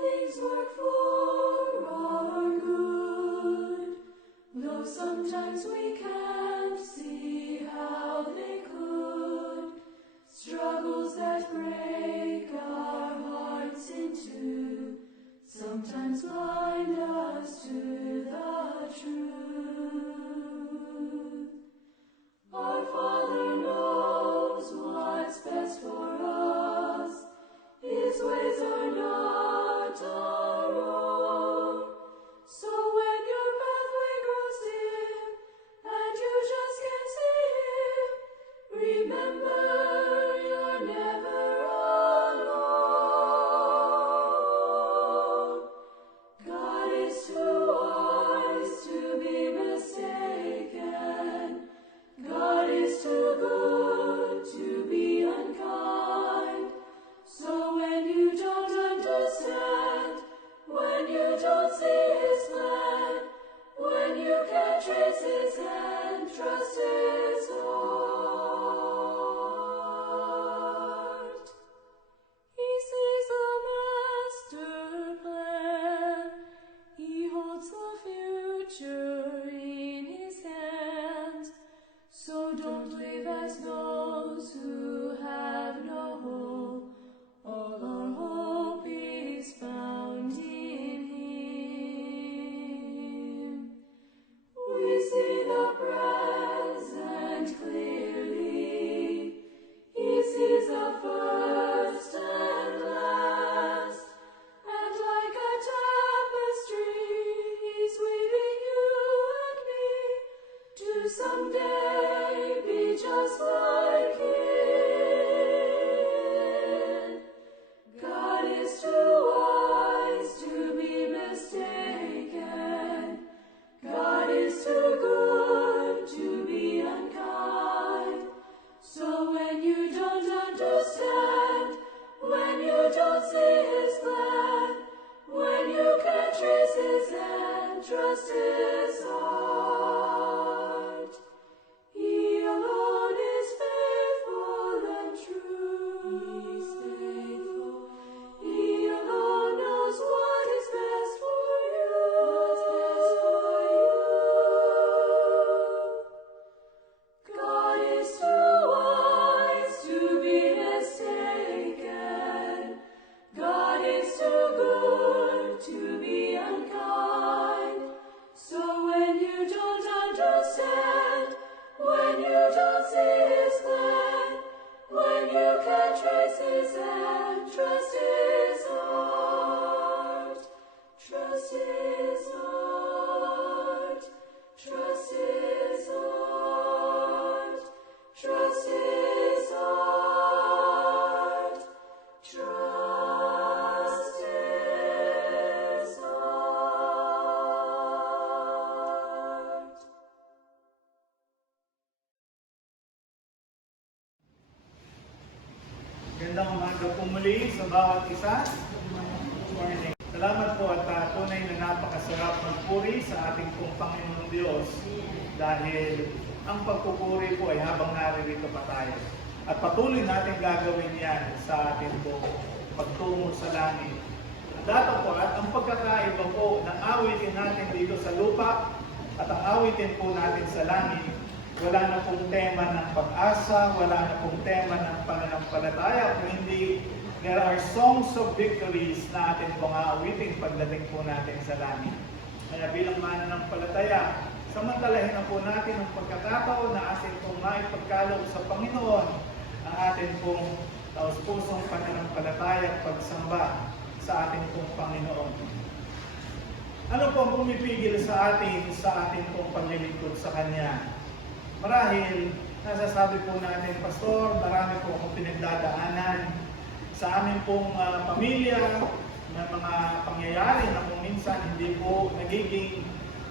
things work for our good, though sometimes we can't see how they could. Struggles that break our hearts in two sometimes blind us to the truth. Our Father knows what's best for us. His ways are not our own. So when your pathway grows dim and you just can't see Him, remember you're never alone. God is too wise to be mistaken. God is too good to be unkind. So when you don't understand, when you don't see His plan, when you can't trace His hand, trust His heart. He sees the master plan. He holds the future in His hand. So don't live as those who have no hope. All our hope is found in Him. We see the present clearly. He sees the first and last. And like a tapestry, He's weaving you and me to someday be just like Him. God is too wise to be mistaken. God is too good to be unkind. So when you don't understand, when you don't see His plan, when you can't trace His hand, trust His heart. He alone is faithful and true. He's faithful. He alone knows what is best for you. God is too wise to be mistaken. God is too good to be unkind. So when you don't understand, when you don't see His plan, when you can't trace His hand, trust His heart. Trust His heart. Trust His heart. Trust His heart. Trust His heart. Gandang umaga po muli sa bawat isa. Morning. Salamat po at tunay na napakasarap magpuri sa ating pong Panginoon Diyos dahil ang pagpupuri po ay habang naririto pa tayo. At patuloy natin gagawin yan sa ating pong pagtungo sa langit. Datapwat ang pagkakaiba po ng awitin natin dito sa lupa at ang awitin po natin sa langit. Wala na pong tema ng pag-asa, wala na pong tema ng pananampalataya, kung hindi there are songs of victories na atin pong aawitin pagdating po natin sa langit. Kaya bilang mananampalataya, samantalahin na po natin ang pagkakataon na atin pong maipagkaloob sa Panginoon ang atin pong taos-pusong pananampalataya at pagsamba sa ating pong Panginoon. Ano pong pumipigil sa ating pong paglilingkod sa Kanya? Marahil, nasasabi po natin, Pastor, marami po akong pinagdadaanan sa aming pong pamilya, na mga pangyayari na kung minsan hindi po nagiging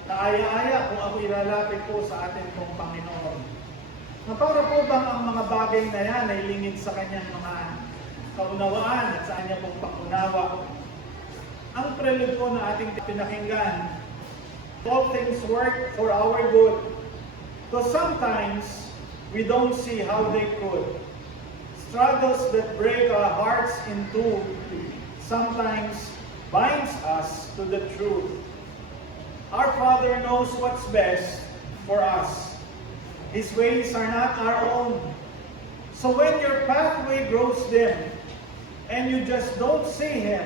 kaaya-aya kung ako ilalapit po sa ating pong Panginoon. Na para po bang ang mga bagay na yan ay lingid sa Kanyang mga kaunawaan at sa Kanya pong pangunawa? Ang prelude po na ating pinakinggan, all things work for our good. So sometimes, we don't see how they could. Struggles that break our hearts in two, sometimes binds us to the truth. Our Father knows what's best for us. His ways are not our own. So when your pathway grows dim and you just don't see Him,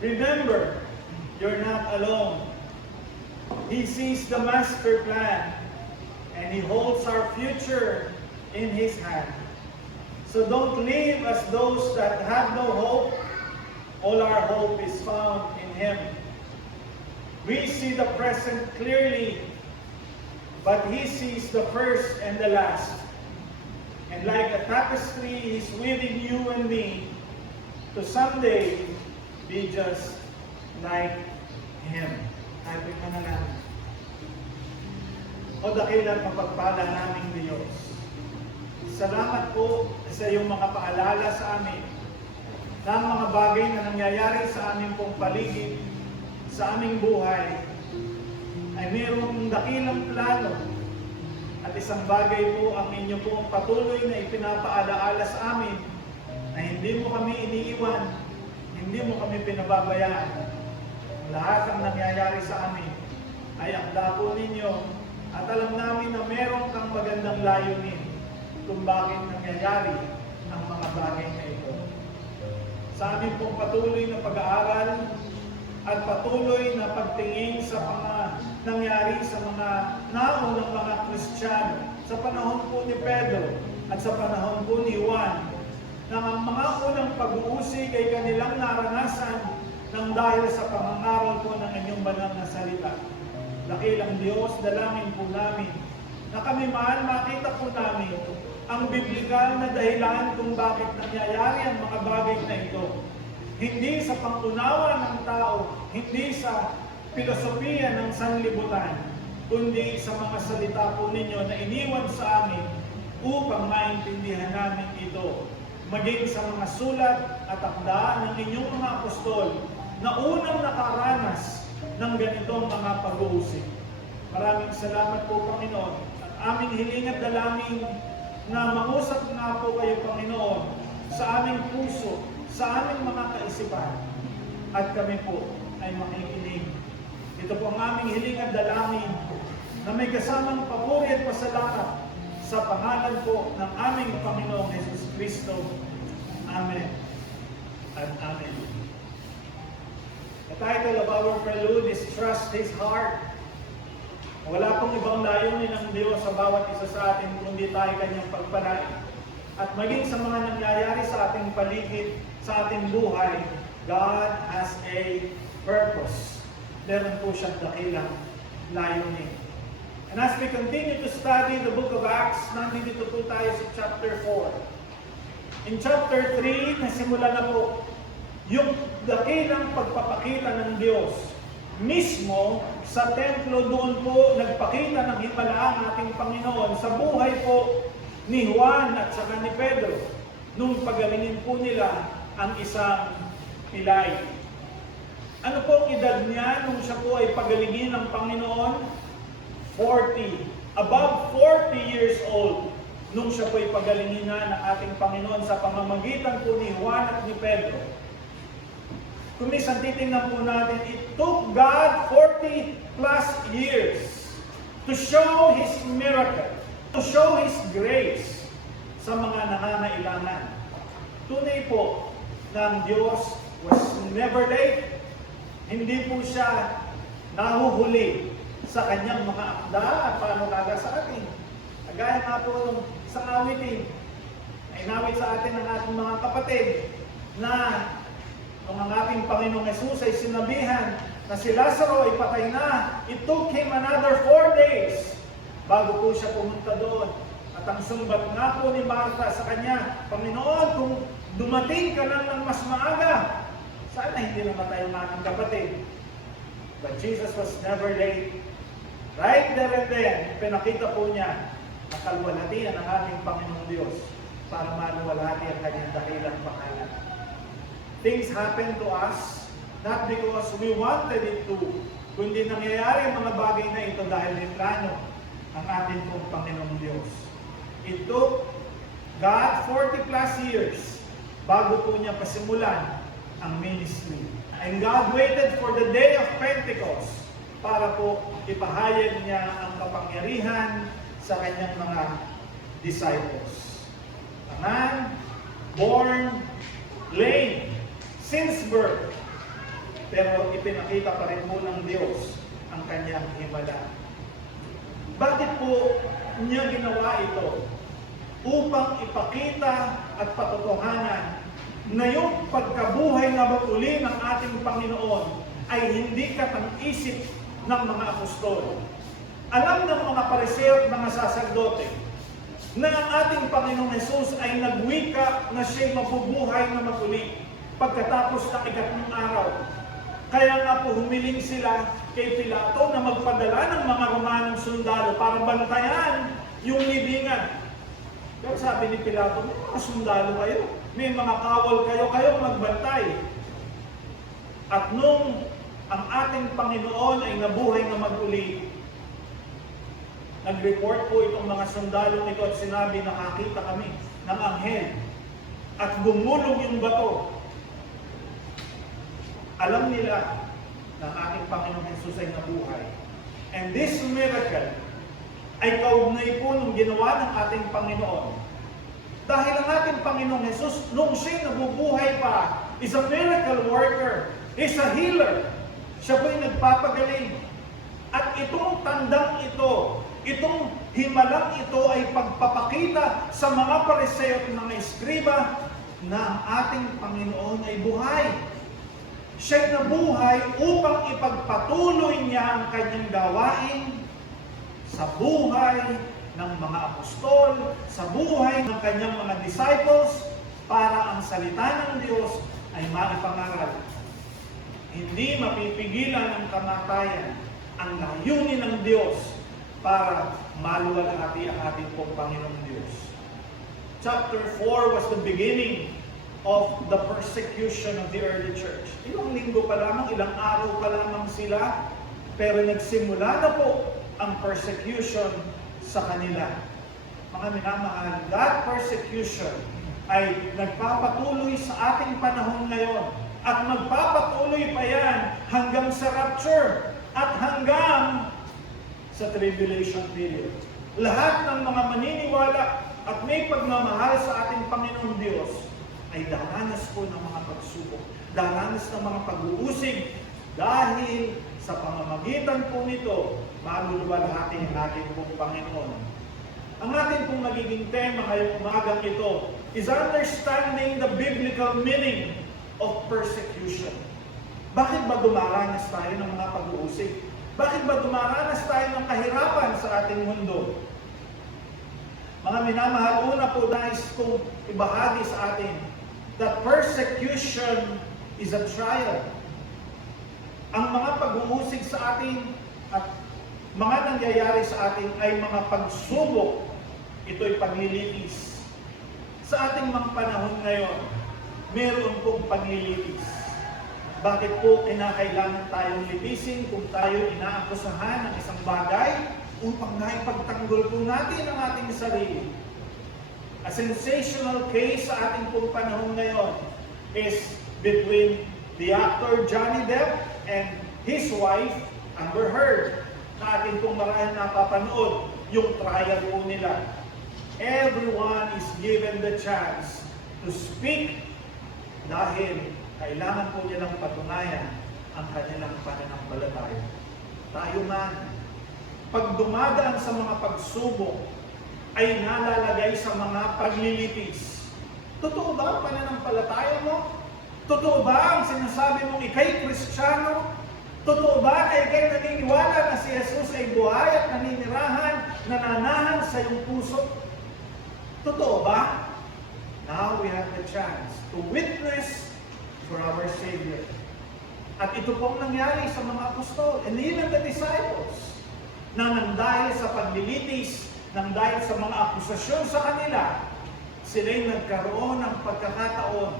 remember, you're not alone. He sees the master plan and He holds our future in His hand. So don't live as those that have no hope. All our hope is found in Him. We see the present clearly, but He sees the first and the last. And like a tapestry, He's weaving you and me to someday be just like Him. Tayo po'y manalangin. O dakila at mapagpala naming Diyos, salamat po sa iyong mga paalala sa amin ng mga bagay na nangyayari sa aming pong paligid, sa aming buhay, ay mayroong dakilang plano. At isang bagay po ang inyo pong patuloy na ipinapaalaala sa amin na hindi mo kami iniiwan, hindi mo kami pinababayaan. Lahat ang nangyayari sa amin ay akda po ninyo at alam namin na meron kang magandang layunin kung bakit nangyayari ang mga bagay na ito. Sa amin pong patuloy na pag-aaral at patuloy na pagtingin sa mga nangyari sa mga naunang mga Kristiyano sa panahon po ni Pedro at sa panahon po ni Juan, na ang mga unang pag-uusig ay kanilang naranasan ng dahil sa pangangaral po ng inyong banal na salita. Dakilang Diyos, dalangin po namin na kami man makita po namin ang biblikal na dahilan kung bakit nangyayari ang mga bagay na ito. Hindi sa pangunawa ng tao, hindi sa filosofiya ng sanlibutan, kundi sa mga salita po ninyo na iniwan sa amin upang maintindihan namin ito. Maging sa mga sulat at akda ng inyong mga apostol na unang nakaranas ng ganitong mga pag-uusig. Maraming salamat po, Panginoon. At aming hiling at dalangin na mangusap nga po kayo, Panginoon, sa aming puso, sa aming mga kaisipan, at kami po ay makikinig. Ito po ang aming hiling at dalangin na may kasamang papuri at pasalamat sa pangalan po ng aming Panginoong Jesus Kristo. Amen at Amen. The title of our prelude is Trust His Heart. Wala pong ibang layunin ng Diyos sa bawat isa sa atin kundi tayo kanyang pagpalain. At maging sa mga nangyayari sa ating paligid, sa ating buhay, God has a purpose. Meron po siyang dakilang layunin. And as we continue to study the book of Acts, nandito po tayo sa chapter 4. In chapter 3, nasimula na po yung dakilang pagpapakita ng Diyos. Mismo sa templo doon po nagpakita ng himala ang ating Panginoon sa buhay po ni Juan at saka ni Pedro nung pagalingin po nila ang isang pilay. Ano pong edad niya nung siya po ay pagalingin ng Panginoon? 40. Above 40 years old nung siya po ay pagalingin na ng ating Panginoon sa pamamagitan po ni Juan at ni Pedro. Kung minsan titingnan po natin, it took God 40 plus years to show His miracle, to show His grace sa mga nangangailangan. Tunay po ng Diyos was never late. Hindi po siya nahuhuli sa kanyang mga akda at panukala sa atin. Kagaya nga po sa awitin, ay nawit sa atin ng ating mga kapatid na kung ang ating Panginoong Jesus ay sinabihan na si Lazaro ay patay na, it took him another 4 days bago po siya pumunta doon. At ang sumbat nga po ni Martha sa kanya, Panginoon, kung dumating ka lang ng mas maaga, sana hindi namatay ang ating kapatid. But Jesus was never late. Right there and then, pinakita po niya na kalwalhatian ng ating Panginoong Diyos para maluwalhati ang kanyang dakilang pangalan. Things happen to us not because we wanted it to, kundi nangyayari ang mga bagay na ito dahil may plano ang ating pong Panginoong Diyos. It took God 40 plus years bago po niya pasimulan ang ministry. And God waited for the day of Pentecost para po ipahayag niya ang kapangyarihan sa kanyang mga disciples. A man born lame since birth, pero ipinakita pa rin po ng Diyos ang kanyang himala. Bakit po niya ginawa ito? Upang ipakita at patotohanan na yung pagkabuhay na uli ng ating Panginoon ay hindi katang-isip ng mga apostol. Alam ng mga pariseo at mga saserdote na ang ating Panginoong Hesus ay nagwika na siya'y mabubuhay na muli pagkatapos ng ikatlong araw. Kaya nga po humiling sila kay Pilato na magpadala ng mga Romanong sundalo para bantayan yung libingan. Pero sabi ni Pilato, may mga sundalo kayo, may mga kawal kayo, kayong magbantay. At nung ang ating Panginoon ay nabuhay na mag-uli, nag-report po itong mga sundalo nito at sinabi, nakakita kami ng anghel at gumulong yung bato. Alam nila na ang ating Panginoong Hesus ay nabuhay. And this miracle ay kaugnay po nung ginawa ng ating Panginoon. Dahil ang ating Panginoong Hesus, nung siya nabubuhay pa, is a miracle worker, is a healer. Siya po'y nagpapagaling. At itong tandang ito, itong himalang ito ay pagpapakita sa mga pariseo at mga eskriba na ang ating Panginoon ay buhay. Siya'y nabuhay upang ipagpatuloy niya ang kanyang gawain sa buhay ng mga apostol, sa buhay ng kanyang mga disciples, para ang salita ng Diyos ay maipangaral. Hindi mapipigilan ang kamatayan, ang layunin ng Diyos para maluwalhati ang ating pong Panginoong Diyos. Chapter 4 was the beginning of the persecution of the early church. Ilang linggo pa lamang, ilang araw pa lamang sila, pero nagsimula na po ang persecution sa kanila. Mga minamahal, that persecution ay nagpapatuloy sa ating panahon ngayon at magpapatuloy pa yan hanggang sa rapture at hanggang sa tribulation period. Lahat ng mga maniniwala at may pagmamahal sa ating Panginoong Diyos ay daranas po ng mga pagsubok, daranas ng mga pag-uusig, dahil sa pamamagitan po nito, maluluwalhati ang ating pong Panginoon. Ang ating pong magiging tema ngayong umagang ito is understanding the biblical meaning of persecution. Bakit ba dumaranas tayo ng mga pag-uusig? Bakit ba dumaranas tayo ng kahirapan sa ating mundo? Mga minamahal, una po nais kong ibahagi sa atin that persecution is a trial. Ang mga pag-uusig sa atin at mga nangyayari sa atin ay mga pagsubok. Ito'y paglilitis. Sa ating mga panahon ngayon, meron pong paglilitis. Bakit po kinakailangan tayong litisin kung tayo inaakusahan ng isang bagay upang naipagtanggol po natin ang ating sarili? A sensational case sa ating pong panahon ngayon is between the actor Johnny Depp and his wife, Amber Heard, na ating pong marahil napapanood yung trial po nila. Everyone is given the chance to speak dahil kailangan po nilang patunayan ang kanilang pananampalataya. Tayo man, pag dumadaan sa mga pagsubok, ay nalalagay sa mga paglilitis. Totoo ba ang pananampalataya mo? Totoo ba ang sinasabi mong ikay Kristiyano? Totoo ba na ikay naniniwala na si Jesus ay buhay at naninirahan, nananahan sa iyong puso? Totoo ba? Now we have the chance to witness for our Savior. At ito pong nangyari sa mga apostol and even the disciples, na nang dahil sa paglilitis, nang dahil sa mga akusasyon sa kanila, sila'y nagkaroon ng pagkakataon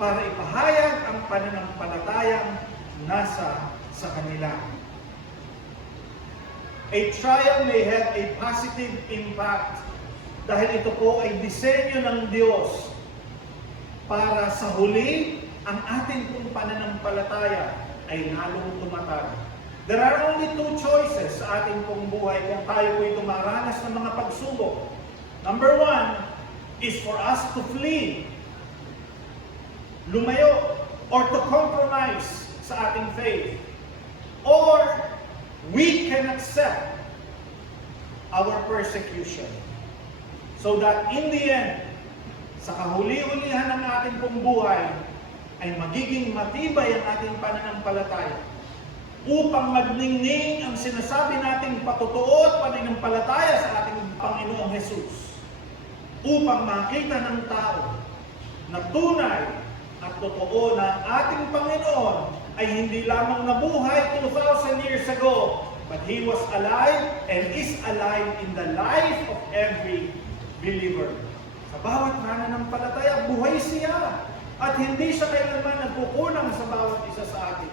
para ipahayag ang pananampalatayang nasa sa kanila. A trial may have a positive impact dahil ito po ay disenyo ng Diyos para sa huli ang ating pong pananampalataya ay lalong tumatag. There are only two choices sa ating pong buhay kung tayo po'y dumaranas ng mga pagsubok. Number one is for us to flee, lumayo, or to compromise sa ating faith. Or we can accept our persecution. So that in the end, sa kahuli-hulihan ng ating pong buhay, ay magiging matibay ang ating pananampalataya upang magningning ang sinasabi nating patotoo at pananampalataya sa ating Panginoong Jesus. Upang makita ng tao na tunay at totoo na ating Panginoon ay hindi lamang nabuhay 2,000 years ago, but He was alive and is alive in the life of every believer. Sa bawat mananampalataya, buhay siya. At hindi siya kailanman nagkukulang sa bawat isa sa atin.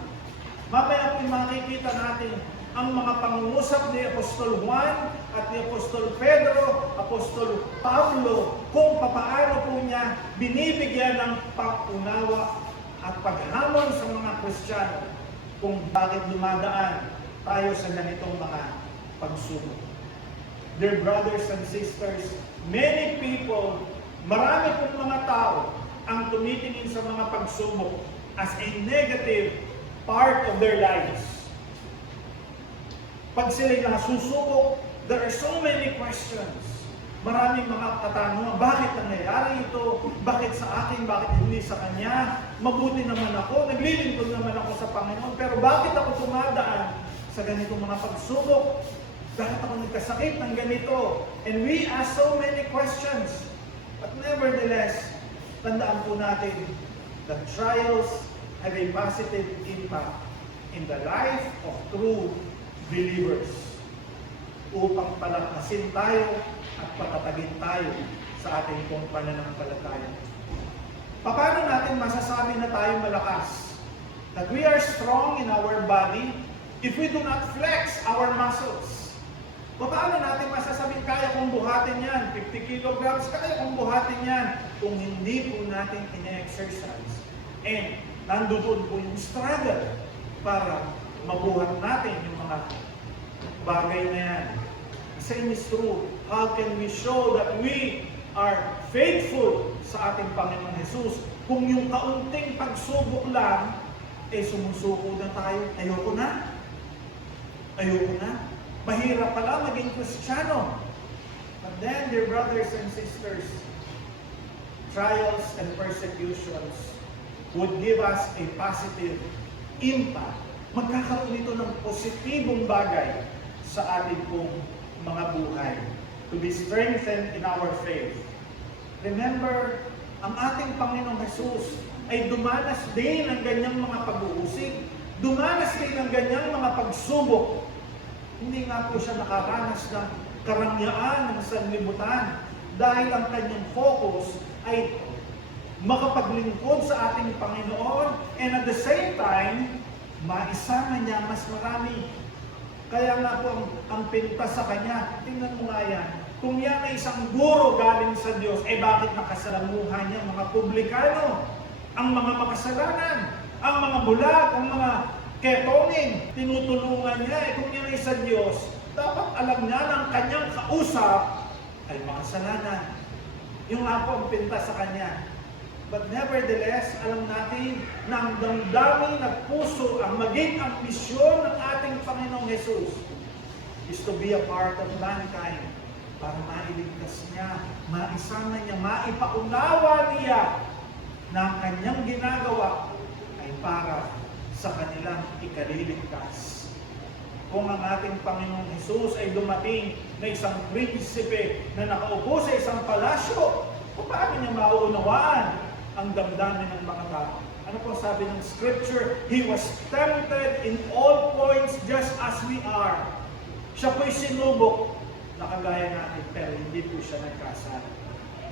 Mamaya po makikita natin ang mga pangungusap ni Apostol Juan at ni Apostol Pedro, Apostol Pablo, kung papaano po niya binibigyan ng pag-unawa at paghamon sa mga Kristiyano kung bakit dumadaan tayo sa ganitong mga pagsubok. Dear brothers and sisters, many people, marami pong mga tao ang tumitingin sa mga pagsubok as a negative part of their lives. Pag sila'y nasusubok, there are so many questions. Maraming mga katanungan, bakit nangyayari ito? Bakit sa akin? Bakit hindi sa kanya? Mabuti naman ako, naglilingkod naman ako sa Panginoon, pero bakit ako tumadaan sa ganitong mga pagsubok? Bakit ako nagkasakit ng ganito? And we ask so many questions. But nevertheless, tandaan po natin that trials have a positive impact in the life of true believers upang palakasin tayo at patatagin tayo sa ating pong pananampalataya. Paano natin masasabi na tayo malakas? That we are strong in our body if we do not flex our muscles. Paano natin masasabing kaya kong buhatin yan? 50 kilograms, kaya kong buhatin yan kung hindi po natin ine-exercise. And nandoon po yung struggle para mabuhat natin yung mga bagay na yan. Same is true. How can we show that we are faithful sa ating Panginoon Jesus kung yung kaunting pagsubok lang, sumusuko na tayo? Ayoko na. Ayoko na. Mahirap pala maging Kristiyano. But then, dear brothers and sisters, trials and persecutions would give us a positive impact. Magkakaroon ito ng positibong bagay sa ating pong mga buhay. To be strengthened in our faith. Remember, ang ating Panginoong Jesus ay dumanas din ng ganyang mga pag-uusig. Dumanas din ng ganyang mga pagsubok. Hindi nga po siya nakaranas ng karangyaan ng sanlibutan dahil ang kanyang focus ay makapaglingkod sa ating Panginoon and at the same time, maisama niya mas marami. Kaya nga po ang pinta sa kanya, tingnan mo nga yan, kung yan ay isang guro galing sa Diyos, bakit nakasalamuhan niya mga publikano, ang mga makasalanan, ang mga bulag, ang mga ketongin, tinutulungan niya. Kung yan ay sa Diyos, dapat alam niya na ang kanyang kausap ay makasalanan. Yung nga po ang pinta sa kanya. But nevertheless, alam natin na ang damdamin at puso, ang maging ambisyon ng ating Panginoong Jesus is to be a part of mankind para mailigtas niya, maisama niya, maipaunawa niya na ang kanyang ginagawa ay para sa kanilang ikaliligtas. Kung ang ating Panginoong Jesus ay dumating na isang prinsipe na nakaupo sa isang palasyo, paano niya mauunawaan ang damdamin ng mga tao? Ano po sabi ng Scripture? He was tempted in all points just as we are. Siya po'y sinubok na kagaya natin, pero hindi po siya nagkasala.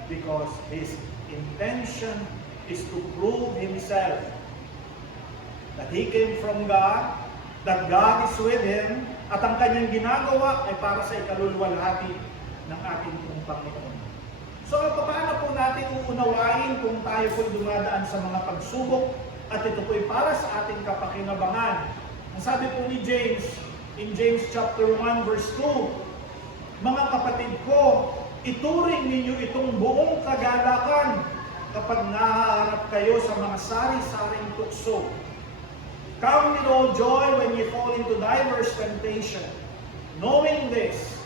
Because His intention is to prove Himself that He came from God, that God is with Him, at ang kanyang ginagawa ay para sa ikaluluwalhati ng ating pong Panginoon. So, paano po natin uunawain kung tayo po'y dumadaan sa mga pagsubok? At ito po'y para sa ating kapakinabangan. Ang sabi po ni James, in James chapter 1 verse 2, mga kapatid ko, ituring ninyo itong buong kagalakan kapag nahaharap kayo sa mga sari-saring tukso. Count it all joy when you fall into diverse temptation, knowing this,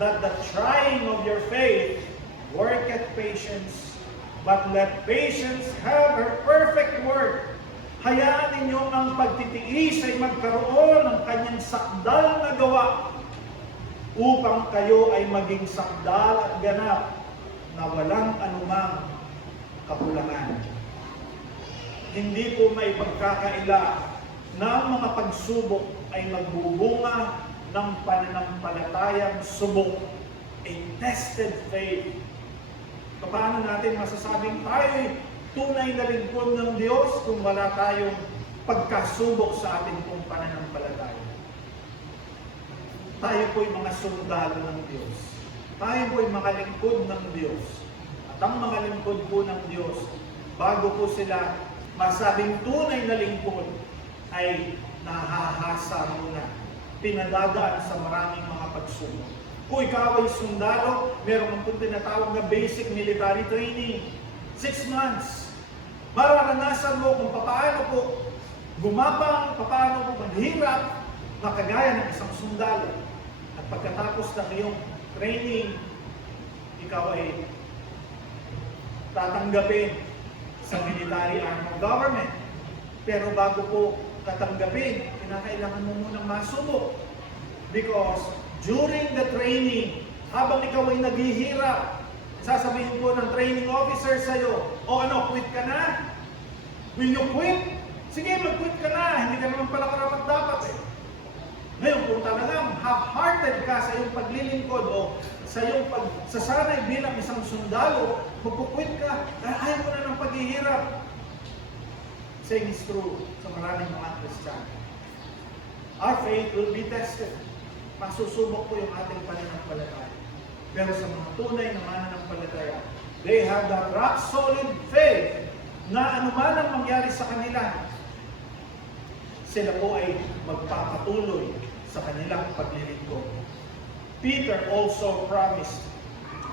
that the trying of your faith worketh patience, but let patience have her perfect work. Hayaan ninyo ang pagtitiis ay magkaroon ng kanyang sakdal na gawa, upang kayo ay maging sakdal at ganap na walang anumang kakulangan. Hindi po may pagkakaila na ang mga pagsubok ay magbubunga ng pananampalatayang subok, a tested faith. Paano natin masasabing tayo'y tunay na lingkod ng Diyos kung wala tayong pagkasubok sa ating pong pananampalataya? Tayo po'y mga sundalo ng Diyos. Tayo po'y mga lingkod ng Diyos. At ang mga lingkod po ng Diyos, bago po sila masabing tunay na lingkod, ay nahahasa muna, pinadadaan sa maraming mga pagsubok. Kung ikaw ay sundalo, meron ang tinatawag na basic military training. 6 months. Mararanasan mo kung paano po gumapang, paano po maghirap, makagaya ng isang sundalo. At pagkatapos ng iyong training, ikaw ay tatanggapin sa military arm of government. Pero bago po tatanggapin, kinakailangan mo munang masubok. Because during the training, habang ikaw ay naghihirap, sasabihin po ng training officer sa'yo, o ano, quit ka na? Will you quit? Sige, mag-quit ka na. Hindi ka naman pala karapat-dapat eh. Ngayon, kung talagang half-hearted ka sa iyong paglilingkod o sa iyong pagsasanay bilang isang sundalo, magkukwit ka, ayaw mo na ng paghihirap. Saying is true sa maraming mga Christian. Our faith will be tested. Masusubok po yung ating pananampalataya. Pero sa mga tunay na mananampalataya, they have that rock-solid faith na anuman ang mangyari sa kanila, sila po ay magpapatuloy sa kanilang paglilingkod. Peter also promised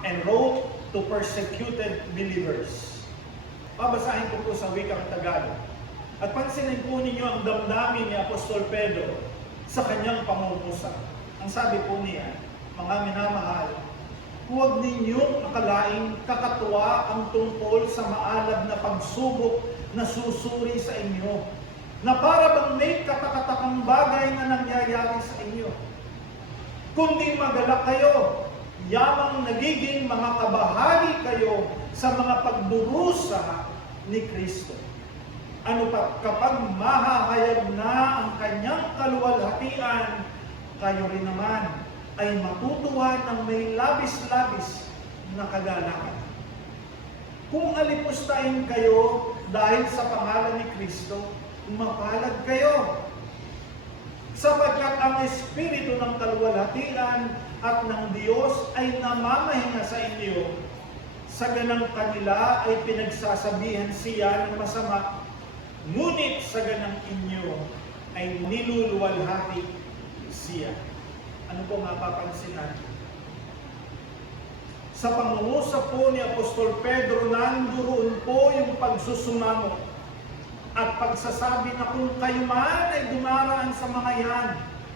and wrote to persecuted believers. Babasahin ko po sa wikang Tagalog. At pansinin po ninyo ang damdamin ni Apostol Pedro sa kanyang pangungusap. Ang sabi po niya, mga minamahal, huwag ninyong akalaing kakatuwa ang tungkol sa maalab na pagsubok na susuri sa inyo, na para bang may katakatakang bagay na nangyayari sa inyo. Kundi magalak kayo, yamang nagiging mga kabahagi kayo sa mga pagdurusa ni Kristo. Ano pa, kapag mahahayag na ang kanyang kaluwalhatian, kayo rin naman ay matutuwa ng may labis-labis na kagalakan. Kung alipustahin kayo dahil sa pangalan ni Kristo, mapalad kayo. Sapagkat ang Espiritu ng kaluwalhatian at ng Diyos ay namamahinga sa inyo, sa ganang kanila ay pinagsasabihan siya ng masama, ngunit sa ganang inyo ay niluluwalhati siya. Ano po mapapansin natin? Sa pangungusap po ni Apostol Pedro, nandoon po yung pagsusumamo at pagsasabi na kung kayo man ay dumaraan sa mga yan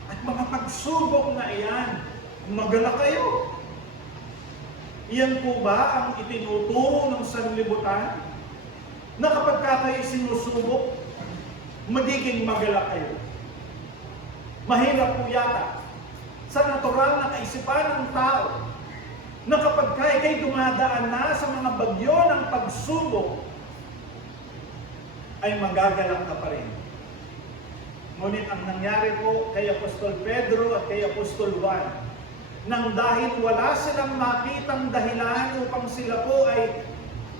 at mga pagsubok na iyan, magala kayo. Iyan po ba ang itinuturo ng sanlibutan? Na kapag kayo sinusubok, magiging magala kayo. Mahirap po yata sa natural na kaisipan ng tao na kapag kayo dumadaan na sa mga bagyo ng pagsubok, ay magagalak ka pa rin. Ngunit ang nangyari po kay Apostol Pedro at kay Apostol Juan, nang dahil wala silang makitang dahilan upang sila po ay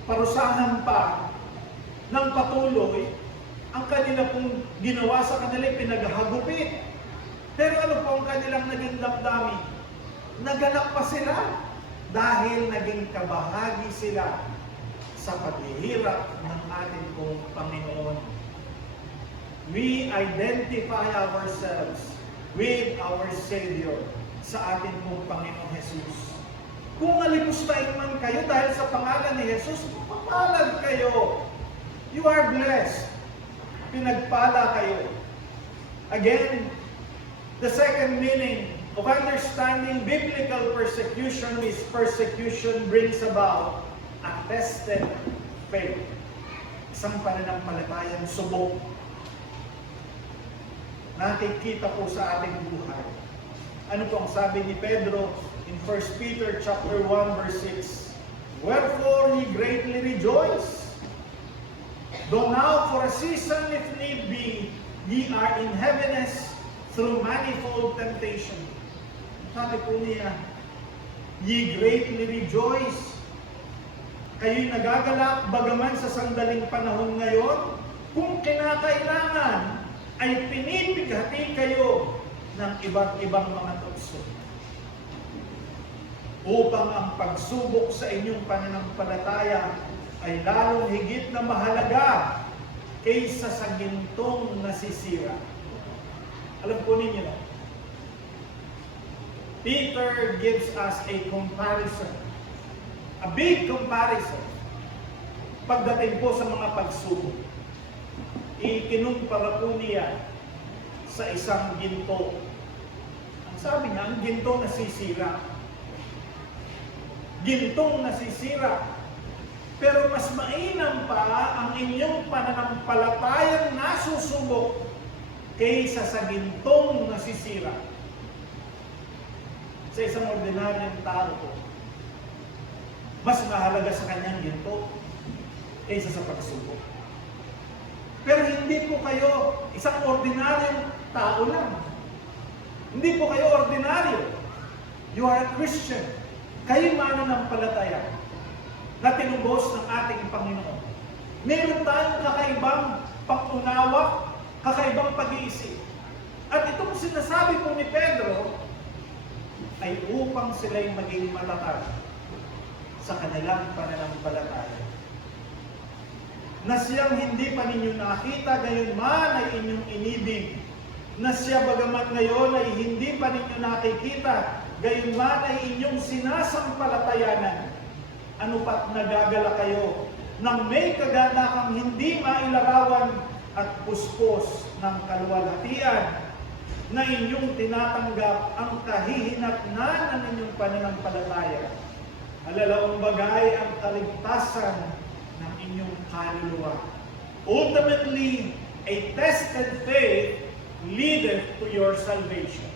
parusahan pa ng patuloy, ang kanila pong ginawa sa kanila pinaghagupit. Pero ano po ang kanilang naging damdamin? Nagalak pa sila dahil naging kabahagi sila sa paghihirap ng ating pong Panginoon we identify ourselves with our Savior sa ating pong Panginoong Jesus. Kung alipustahin man kayo dahil sa pangalan ni Jesus, mapalad kayo. You are blessed. Pinagpala kayo. Again, the second meaning of understanding biblical persecution is persecution brings about a tested faith. Isang pananampalatayang subok. Nakikita po sa ating buhay. Ano po ang sabi ni Pedro in 1 Peter chapter 1 verse 6? Wherefore ye greatly rejoice, though now for a season if need be, ye are in heaviness through manifold temptation. Sabi po niya, ye greatly rejoice. Kayo'y nagagalak bagaman sa sandaling panahon ngayon, kung kinakailangan ay pinipighati kayo ng iba't ibang mga tukso. Upang ang pagsubok sa inyong pananampalataya ay lalong higit na mahalaga kaysa sa gintong nasisira. Alam po ninyo, Peter gives us a comparison. A big comparison pagdating po sa mga pagsubok. Ikinumpara po niya sa isang ginto. Ang sabi niya, ang ginto nasisira. Gintong nasisira. Pero mas mainam pa ang inyong pananampalatayang nasusubok kaysa sa gintong nasisira. Sa isang ordinaryong tao po, mas mahalaga sa kanyang ginto kaysa sa pagsubok. Pero hindi po kayo isang ordinaryong tao lang. Hindi po kayo ordinaryo. You are a Christian. Kayo mananampalataya na tinubos ng ating Panginoon. Meron tayong kakaibang pag-unawa, kakaibang pag-iisip. At itong sinasabi po ni Pedro ay upang sila'y maging matatag sa kanilang pananampalataya. Na siyang hindi pa ninyo nakita, gayon man ay inyong inibig. Na siya bagaman ngayon ay hindi pa ninyo nakikita, gayon man ay inyong sinasampalatayanan. Ano pat nagagala kayo nang may kaganakang hindi mailarawan at puspos ng kaluwalhatian na inyong tinatanggap ang kahihinatnan ng inyong pananampalataya. Alalaong bagay ang kaligtasan ng inyong kaluluwa. Ultimately, a tested faith leadeth to your salvation.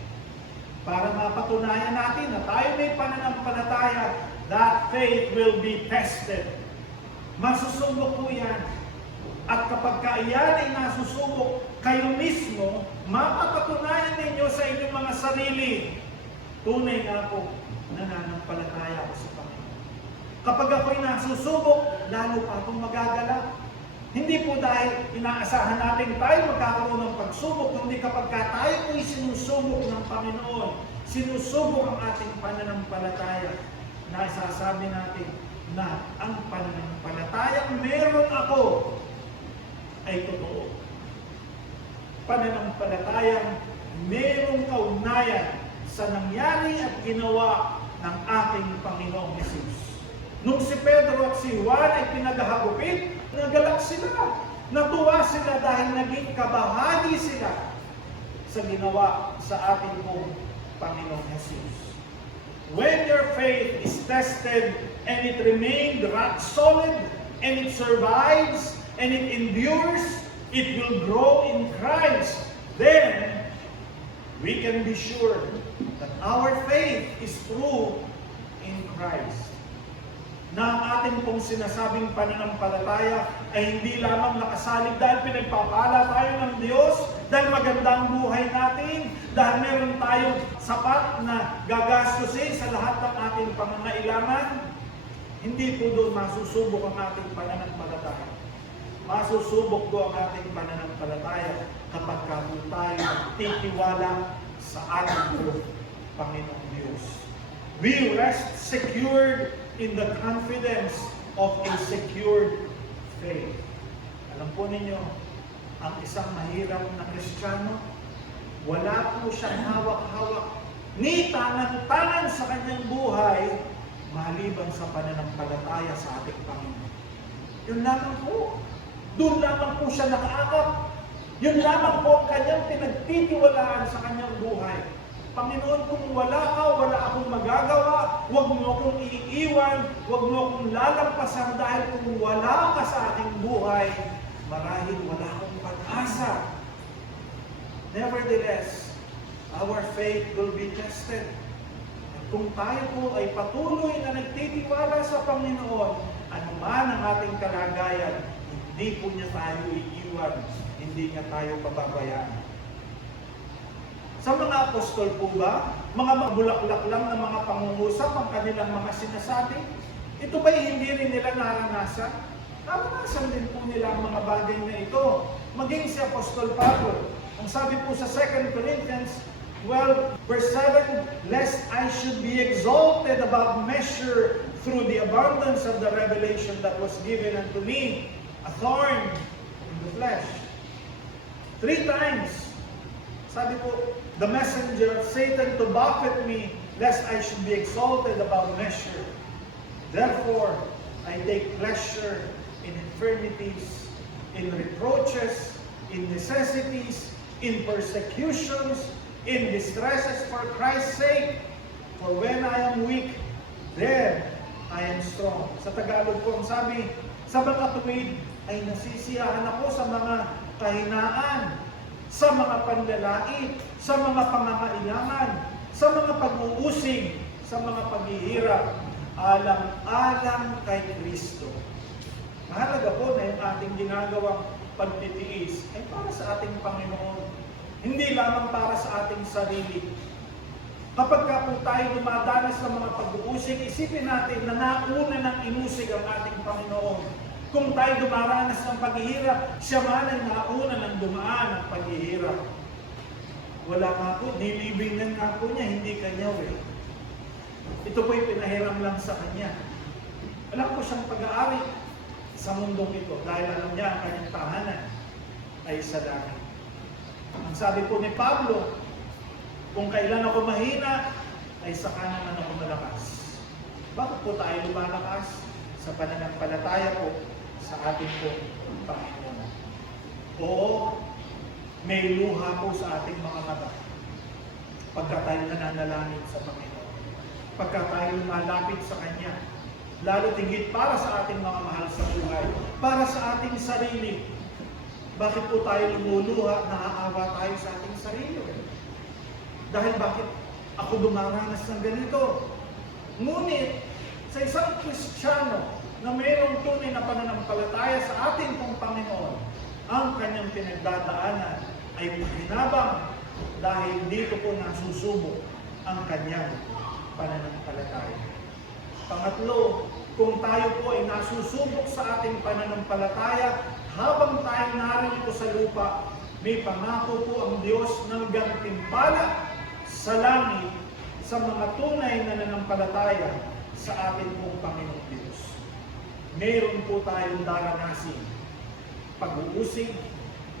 Para mapatunayan natin na tayo may pananampalataya, that faith will be tested. Masusubok po yan. At kapag iyan ay nasusubok, kayo mismo, mapapatunayan ninyo sa inyong mga sarili, tunay nga po, nananampalataya ako sa Panginoon. Kapag ako'y nasusubok, lalo pa akong magagalak. Hindi po dahil inaasahan natin tayo magkakaroon ng pagsubok, kundi kapag tayo po'y sinusubok ng Panginoon, sinusubok ang ating pananampalataya, nasasabi natin na ang pananampalatayang meron ako ay totoo. Pananampalatayang merong kaugnayan sa nangyari at ginawa ng ating Panginoong Jesus. Nung si Pedro at si Juan ay pinaghahagupit, nagalak sila. Natuwa sila dahil naging kabahagi sila sa ginawa sa ating pong Panginoong Jesus. When your faith is tested and it remained rock solid and it survives and it endures, it will grow in Christ. Then, we can be sure that our faith is true in Christ. Na ang ating pong sinasabing pananampalataya ay hindi lamang nakasalig dahil pinagpapala tayo ng Diyos, dahil maganda ang buhay natin, dahil meron tayong sapat na gagastusin sa lahat ng ating pangangailangan. Hindi po doon masusubok ang ating pananampalataya. Masusubok po ang ating pananampalataya kapag tayo magtitiwala sa ating Panginoong Diyos. We rest secured in the confidence of a secured faith. Alam po ninyo, ang isang mahirap na Kristiyano, wala po siyang hawak-hawak ni tangan-tangan sa kanyang buhay maliban sa pananampalataya sa ating Panginoon. Yun lamang po. Doon lamang po siya nakaakap. Yun lamang po ang kanyang pinagtitiwalaan sa kanyang buhay. Panginoon, kung wala ka, wala akong magagawa, huwag mo akong iiwan, huwag mo akong lalampasan dahil kung wala ka sa aking buhay, marahil wala akong pag-asa. Nevertheless, our faith will be tested. At kung tayo po ay patuloy na nagtitiwala sa Panginoon, anuman ang ating kalagayan, hindi po niya tayo iiwan, hindi niya tayo pababayaan. Sa mga apostol po ba, mga mabulaklak lang na mga pangungusap ang kanilang mga sinasabi? Ito ba'y hindi rin nila naranasan? Naranasan din po nila ang mga bagay na ito. Maging si Apostol Pablo, ang sabi po sa 2 Corinthians 12, verse 7, lest I should be exalted above measure through the abundance of the revelation that was given unto me, a thorn in the flesh. 3 times, sabi po, the messenger of Satan to buffet me, lest I should be exalted above measure. Therefore, I take pleasure in infirmities, in reproaches, in necessities, in persecutions, in distresses for Christ's sake. For when I am weak, then I am strong. Sa Tagalog po ang sabi, sa mga tuwid ay nasisiyahan ako sa mga kahinaan, sa mga panlalait, sa mga pangangailangan, sa mga pag-uusig, sa mga paghihirap, alang-alang kay Kristo. Mahalaga po na yung ating ginagawang pagtitiis ay para sa ating Panginoon, hindi lamang para sa ating sarili. Kapag ka po tayo dumadanas ng mga pag-uusig, isipin natin na nauna ng inusig ang ating Panginoon. Kung tayo dumaranas ng paghihirap, siya man ay nauna ng dumaan ng paghihirap. Wala nga po, dilibingan nga po niya, hindi kanya Ito po'y pinahiram lang sa kanya. Alam ko siyang pag-aari sa mundong ito dahil alam niya ang kanyang tahanan ay sa langit. Ang sabi po ni Pablo, kung kailan ako mahina, ay saka naman ako malakas. Bakit po tayo lumalakas? Sa pananampalataya po sa ating po Panginoon. Oo, may luha po sa ating mga mata pagka tayo nananalangin sa Panginoon. Pagka tayo lumalapit sa Kanya, lalo tigit para sa ating mga mahal sa buhay, para sa ating sarili. Bakit po tayo lumuluha, naaawa tayo sa ating sarili? Dahil bakit ako dumaranas ng ganito? Ngunit, sa isang Kristiyano na mayroong tunay na pananampalataya sa ating pong Panginoon, ang kanyang pinagdadaanan ay pakinabang dahil dito po nasusubok ang kanyang pananampalataya. Pangatlo, kung tayo po ay nasusubok sa ating pananampalataya, habang tayo narito sa lupa, may pangako po ang Diyos ng gantimpala sa langit sa mga tunay na nanampalataya sa ating pong Panginoong Diyos. Meron po tayong daranasin pag-uusig,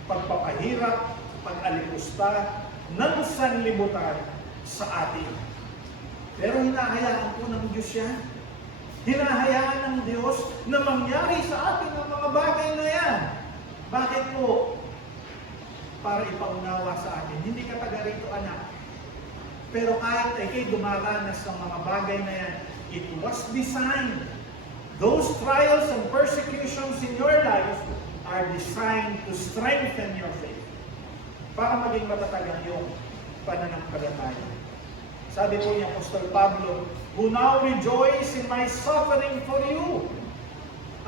pagpapahirap, pag-alipusta ng sanlibutan sa atin. Pero hinahayaan po ng Diyos yan. Hinahayaan ng Diyos na mangyari sa atin ang mga bagay na yan. Bakit po? Para ipaunawa sa atin. Hindi ka taga rito, anak. Pero kahit ay kayo dumaranas ng mga bagay na yan, it was designed. Those trials and persecutions in your life are designed to strengthen your faith. Para maging matatag ang iyong pananampalataya. Sabi po ni Apostol Pablo, who now rejoice in my suffering for you.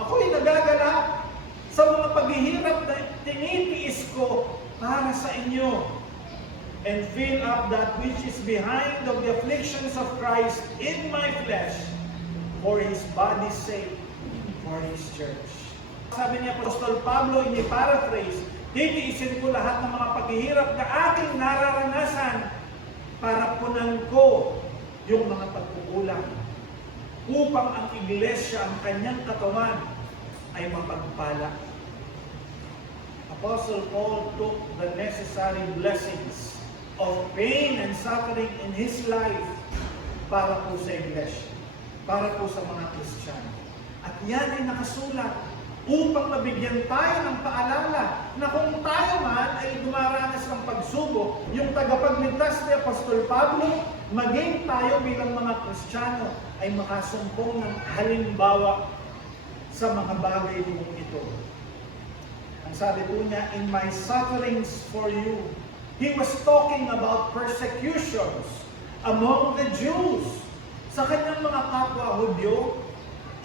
Ako'y nagagala sa mga paghihirap na tinitiis ko para sa inyo. And fill up that which is behind of the afflictions of Christ in my flesh, for His body's sake, for His church. Sabi ni Apostol Pablo, ini-paraphrase, titiisin ko lahat ng mga paghihirap na aking nararanasan para punan ko yung mga pagkukulang upang ang iglesia, ang kanyang katawan ay mapagpala. Apostle Paul took the necessary blessings of pain and suffering in his life para po sa iglesia, para po sa mga Kristiyano. At yan ay nakasulat upang mabigyan tayo ng paalala na kung tayo man ay dumaranas ng pagsubok, yung tagapagligtas ni Apostol Pablo, maging tayo bilang mga Kristiyano ay makasumpong ng halimbawa sa mga bagay mong ito. Ang sabi po niya, in my sufferings for you, he was talking about persecutions among the Jews. Sa kanyang mga kapwa Hudyo,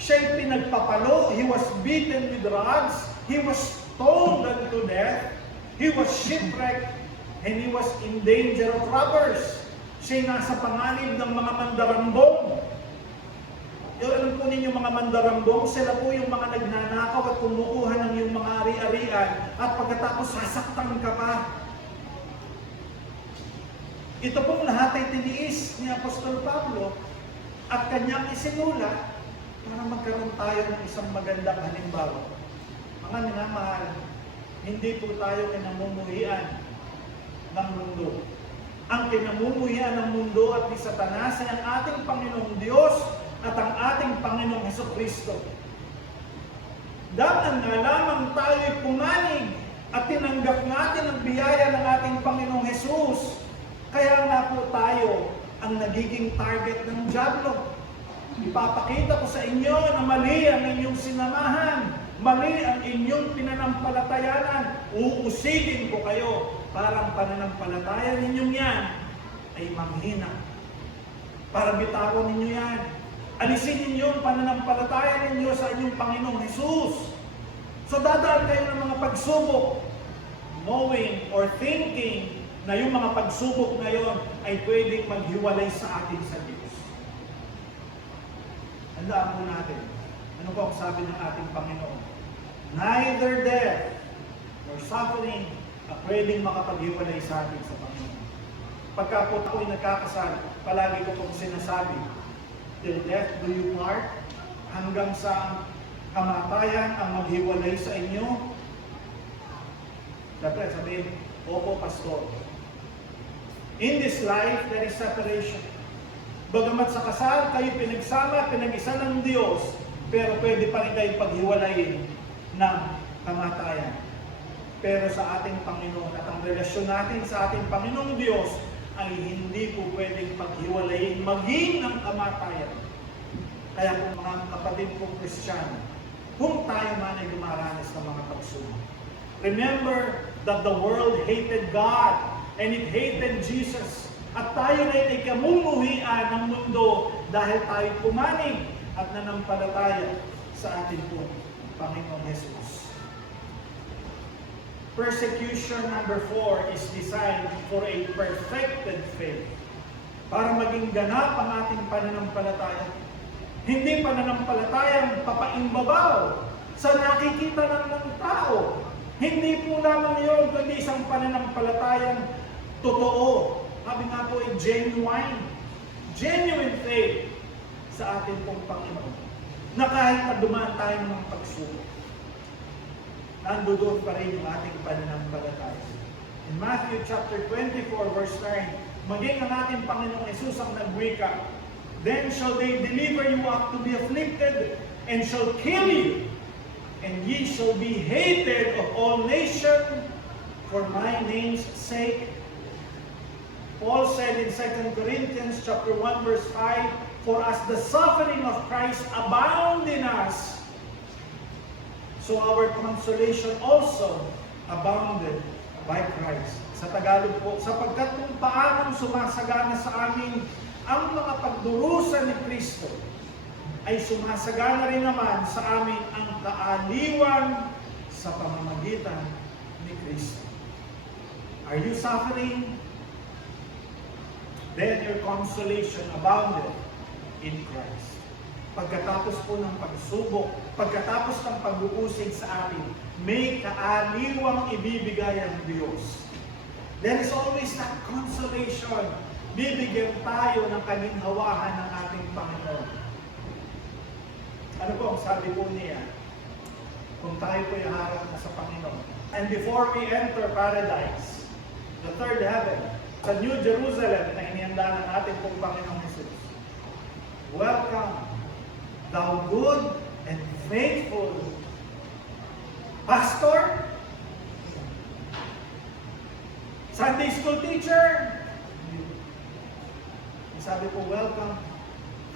siya'y pinagpapalo, he was beaten with rods, he was stoned unto death, he was shipwrecked, and he was in danger of robbers. Siya'y nasa panganib ng mga mandarambong. Alam po ninyo mga mandarambong, sila po yung mga nagnanakaw at kumukuha ng yung mga ari-arian at pagkatapos sasaktan ka pa. Ito pong lahat ay tiniis ni Apostol Pablo at kanyang isinulat para magkaroon tayo ng isang magandang halimbawa. Mga minamahal, hindi po tayo kinamumuhian ng mundo. Ang kinamumuhian ng mundo at ni Satanas ay ang ating Panginoong Diyos at ang ating Panginoong Hesukristo. Dapat nga lamang tayo'y pumanig at tinanggap natin ang biyaya ng ating Panginoong Hesus. Kaya nga po tayo ang nagiging target ng dyablo. Ipapakita ko sa inyo na mali ang inyong sinamahan, mali ang inyong pinanampalatayanan. Uusigin ko kayo para ang pananampalatayan ninyong yan ay manghina. Para bitawan ninyo yan. Alisin ninyo ang pananampalatayan ninyo sa inyong Panginoong Hesus. So dadaan kayo ng mga pagsubok, knowing or thinking na yung mga pagsubok na yon ay pwedeng maghiwalay sa atin sa Diyos. Tandaan po natin, ano po ang sabi ng ating Panginoon? Neither death nor suffering na pwedeng makapaghiwalay sa atin sa Panginoon. Pagka po ako'y nagkakasal, palagi ko pong sinasabi, till death do you part, hanggang sa kamatayan ang maghiwalay sa inyo. Dapat sabihin, opo, pastor. In this life, there is separation. Bagamat sa kasal, kayo pinagsama, pinag-isa ng Diyos, pero pwede pa rin kayo paghiwalayin ng kamatayan. Pero sa ating Panginoon at ang relasyon natin sa ating Panginoong Diyos ay hindi po pwedeng paghiwalayin maging ng kamatayan. Kaya kung mga kapatid kong Kristiyano, kung tayo man ay dumaranas ng mga pagsubok, remember that the world hated God and it hated Jesus. At tayo na ay kamumuhian ng mundo dahil tayo pumanig at nanampalataya sa ating po Panginoong Jesus. Persecution number 4 is designed for a perfected faith. Para maging ganap ang ating pananampalataya. Hindi pananampalatayang papaimbabaw sa nakikita ng tao. Hindi po lamang yun, kundi isang pananampalatayang totoo. Sabi nga po ay genuine faith sa ating pong Panginoon. Na kahit na dumaan tayo ng pagsubok, nandoon pa rin yung ating pananampalataya. In Matthew chapter 24 verse 9, maging ang ating Panginoong Hesus ang nagwika, then shall they deliver you up to be afflicted, and shall kill you, and ye shall be hated of all nations for my name's sake. Paul said in 2 Corinthians chapter 1 verse 5, for as the suffering of Christ abound in us, so our consolation also abounded by Christ. Sa Tagalog po, sapagkat kung paanong sumasagana sa amin ang mga pagdurusa ni Kristo, ay sumasagana rin naman sa amin ang kaaliwan sa pamamagitan ni Kristo. Are you suffering? Then your consolation abounded in Christ. Pagkatapos po ng pagsubok, pagkatapos ng pag-uusig sa atin, may kaaliwang ibibigay ang Diyos. There is always that consolation. Bibigyan tayo ng kaginhawahan ng ating Panginoon. Ano po ang sabi po niya? Kung tayo po'y harap na sa Panginoon, And before we enter paradise, the third heaven, sa New Jerusalem na inihanda ng ating pong Panginoong Jesus, welcome, thou good and faithful pastor, Sunday school teacher. Sabi po, welcome,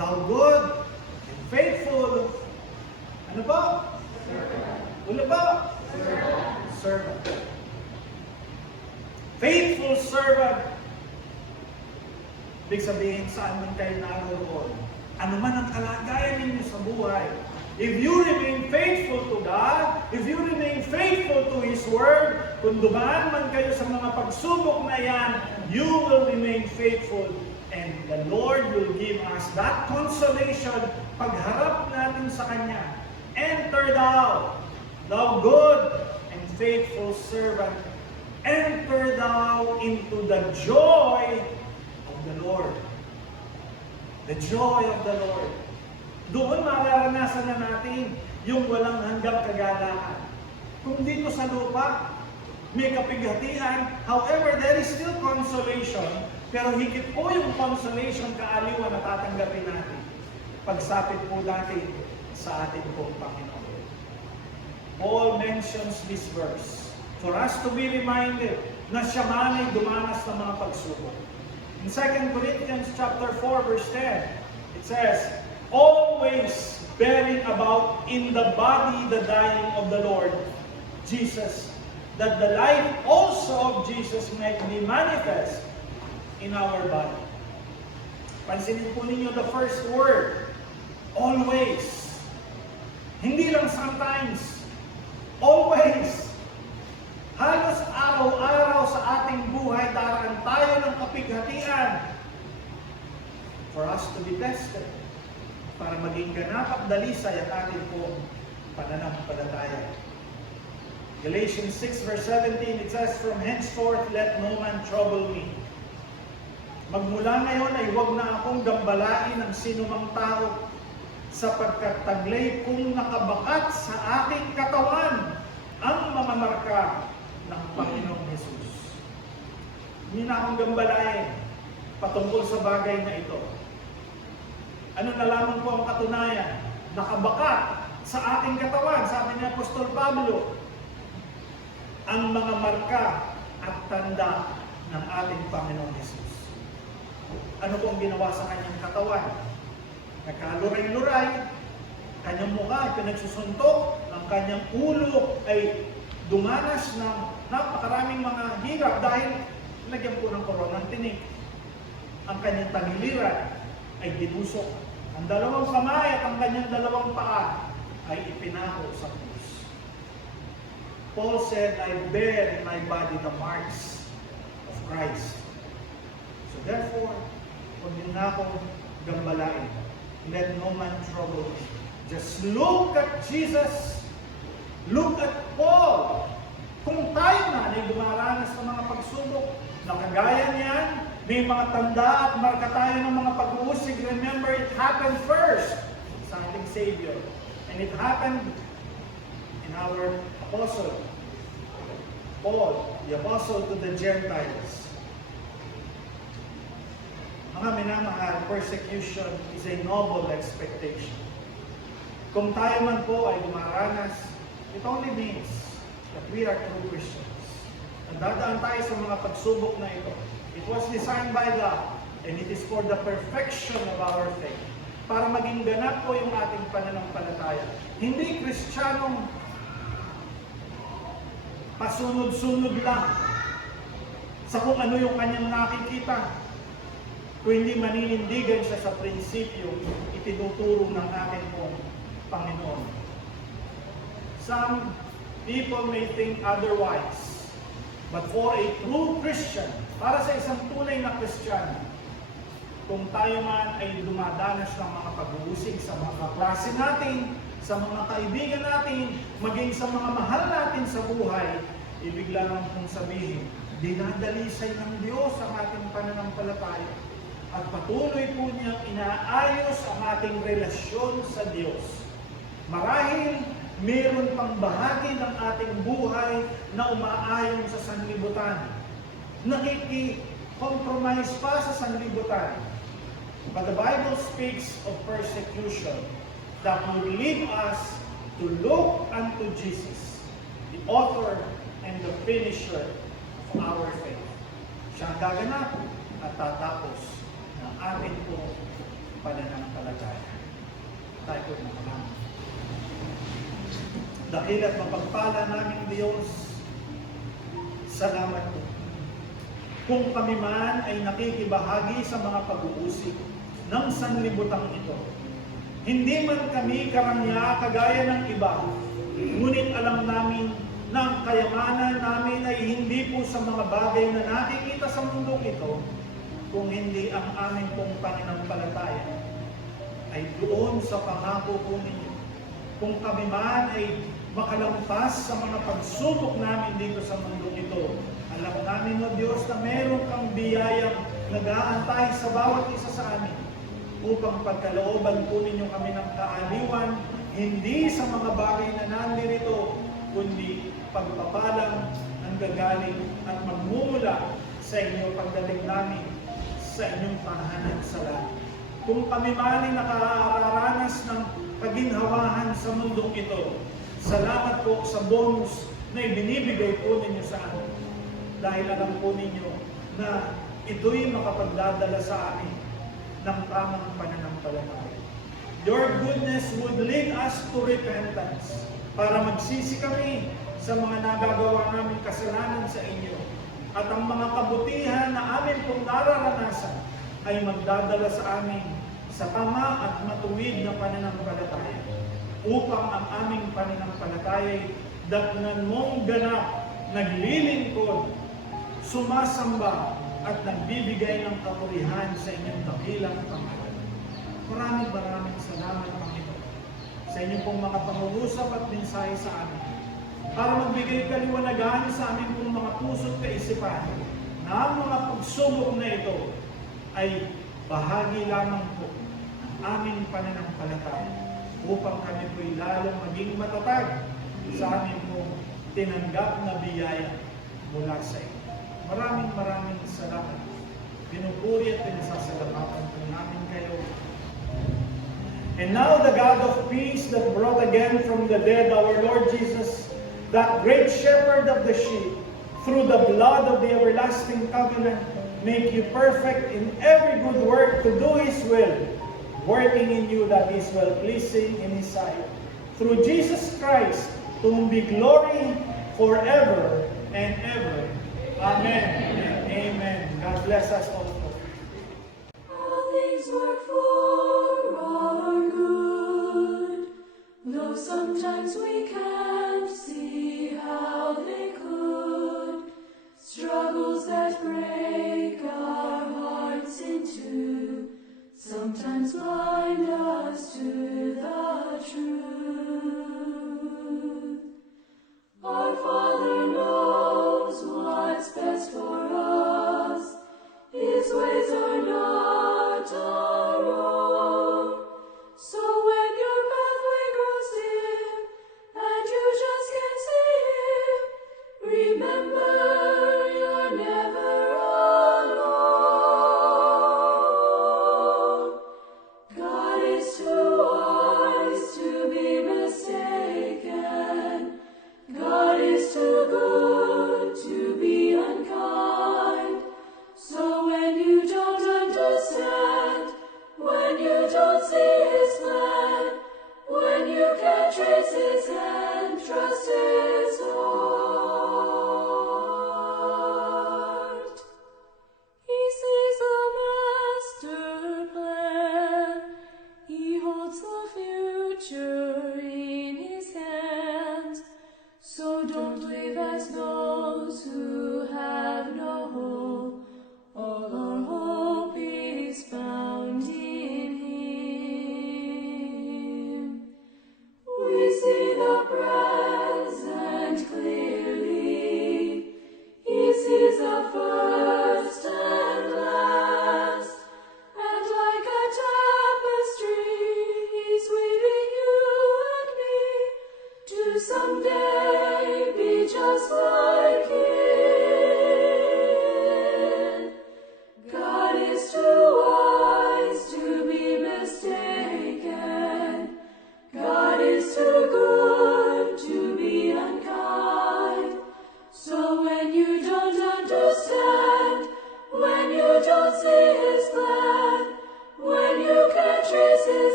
thou good and faithful, ano ba? Ano ba? Servant. Faithful servant. Ibig sabihin, saan man kayo naroon, ano man ang kalagayan ninyo sa buhay, if you remain faithful to God, if you remain faithful to His Word, kung dumaan man kayo sa mga pagsubok na yan, you will remain faithful. And the Lord will give us that consolation pagharap natin sa Kanya. Enter thou good and faithful servant. Enter thou into the joy of the Lord. The joy of the Lord. Doon mararanasan na natin yung walang hanggang kagalakan. Kung dito sa lupa, may kapighatian, however, there is still consolation, pero higit po yung consolation kaaliwan na tatanggapin natin. Pagsapit po natin sa ating pong Panginoon. Paul mentions this verse for us to be reminded na siya man ay dumanas ng mga pagsubok. In 2 Corinthians chapter 4 verse 10, it says, always bearing about in the body the dying of the Lord Jesus, that the life also of Jesus might be manifest in our body. Pansinin po ninyo the first word, always. Hindi lang sometimes, always. Halos araw-araw sa ating buhay, daraan tayo ng kapighatian for us to be tested, para maging ganap at dalisay ang ating pong pananampalataya. Galatians 6 verse 17, it says, from henceforth let no man trouble me. Magmula ngayon ay huwag na akong gambalain ng sinumang tao, sapagkat taglay kong nakabakat sa aking katawan ang mga marka ng Panginoong Jesus. Hindi na akong gambalain patungkol sa bagay na ito. Ano na lamang po ang katunayan? Nakabakat sa ating katawan, sabi ni Apostol Pablo, ang mga marka at tanda ng ating Panginoong Jesus. Ano po ang ginawa sa kanyang katawan? Nagkaluray-luray, kanyang mukha ay pinagsusuntok, ang kanyang ulo ay dumanas ng napakaraming mga hirap dahil lagyan po ng koronang tinik. Ang kanyang tagiliran ay dinusok. Ang dalawang kamay at ang kanyang dalawang paa ay ipinako sa krus. Paul said, I bear in my body the marks of Christ. So therefore, huwag niyo na akong gambalain. Let no man trouble me. Just look at Jesus. Look at Paul. Kung tayo na ay dumaranas ng mga pagsubok na kagaya niyan, may mga tanda at marka tayo ng mga pag-uusig. Remember, it happened first sa ating Savior. And it happened in our apostle, Paul, the apostle to the Gentiles. Mga minamahal, persecution is a noble expectation. Kung tayo man po ay dumaranas, it only means that we are true Christians. Nagdadaan tayo sa mga pagsubok na ito. It was designed by God, and it is for the perfection of our faith. Para maging ganap po yung ating pananampalataya. Hindi Kristiyanong pasunod-sunod lang sa kung ano yung kanyang nakikita. Kung hindi maninindigan siya sa prinsipyo, itinuturo ng ating pong Panginoon. Some people may think otherwise. But for a true Christian, para sa isang tunay na Kristiyano, kung tayo man ay dumadanas ng mga pag-uusig sa mga kaklase natin, sa mga kaibigan natin, maging sa mga mahal natin sa buhay, ibig lang kong sabihin, dinadalisay ng Diyos ang ating pananampalataya at patuloy po niyang inaayos ang ating relasyon sa Diyos. Marahil meron pang bahagi ng ating buhay na umaayon sa sanlibutan. Nakiki-compromise pa sa sanlibutan. But the Bible speaks of persecution that would lead us to look unto Jesus, the author and the finisher of our faith. Siya ang gaganap at tatapos ng ating pong pananampalataya. Tayo po naman. Dahil at mapagpala namin Diyos, salamat po. Kung kami man ay nakikibahagi sa mga pag-uusig ng sanlibutang ito, hindi man kami karangya kagaya ng iba, ngunit alam namin na ang kayamanan namin ay hindi po sa mga bagay na nakikita sa mundong ito, kung hindi ang aming pong pananampalataya ay doon sa pangako po ninyo. Kung kami man ay makalampas sa mga pagsubok namin dito sa mundong ito, alam namin, O Diyos, na meron kang biyayang nag-aantay sa bawat isa sa amin upang pagkalooban po ninyo kami ng kaaliwan, hindi sa mga bagay na nandirito, kundi pagpapalang ang gagaling at magmumula sa inyo pagdating namin sa inyong tahanan sa langit. Kung kami man ay nakaranas ng paginhawahan sa mundong ito, salamat po sa bonus na ibinibigay po ninyo sa amin. Dahil alam po ninyo na ito'y makapagdadala sa amin ng tamang pananampalataya. Your goodness would lead us to repentance para magsisi kami sa mga nagagawa namin kasalanan sa inyo. At ang mga kabutihan na amin pong nararanasan ay magdadala sa amin sa tama at matuwid na pananampalataya upang ang aming pananampalataya ay datnan mong ganap, naglilingkod, sumasamba at nagbibigay ng kapurihan sa inyong dakilang pangalan. Maraming salamat, Panginoon, sa inyong pong mga pangungusap at mensahe sa amin para magbigay kaliwanagan sa amin pong mga puso't kaisipan na ang mga pagsubok na ito ay bahagi lamang po ng aming pananampalataya upang kami po'y lalong maging matatag sa amin pong tinanggap na biyaya mula sa iyo. Maraming salamat. Pinupuri at pinasasalamatan po namin kayo. And now the God of peace that brought again from the dead our Lord Jesus, that great shepherd of the sheep, through the blood of the everlasting covenant, make you perfect in every good work to do His will, working in you that is well-pleasing in His sight. Through Jesus Christ, to whom be glory forever and ever. Amen and amen. God bless us all. All things work for our good, though sometimes we can't see how they could. Struggles that break our hearts in two sometimes blind us to the truth. Our Father knows what's best for us. His ways are not our own. So when your pathway grows dim and you just can't see Him, remember you're never alone. God is to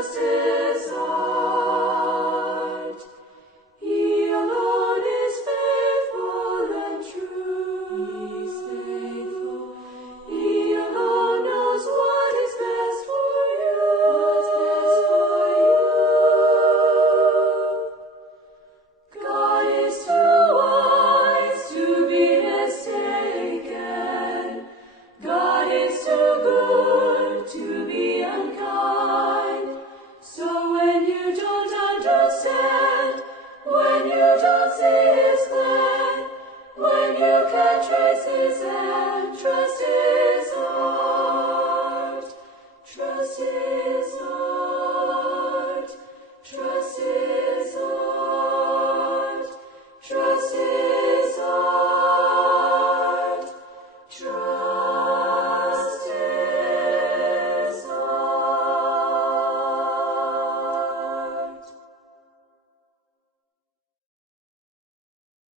trust His heart. He alone is faithful and true. He's faithful. He alone knows what is best for you. What's best for you. God is too wise to be mistaken. God is too good to be unkind. So when you don't understand, when you don't see His plan, when you can't trace His hand, trust His heart. Trust His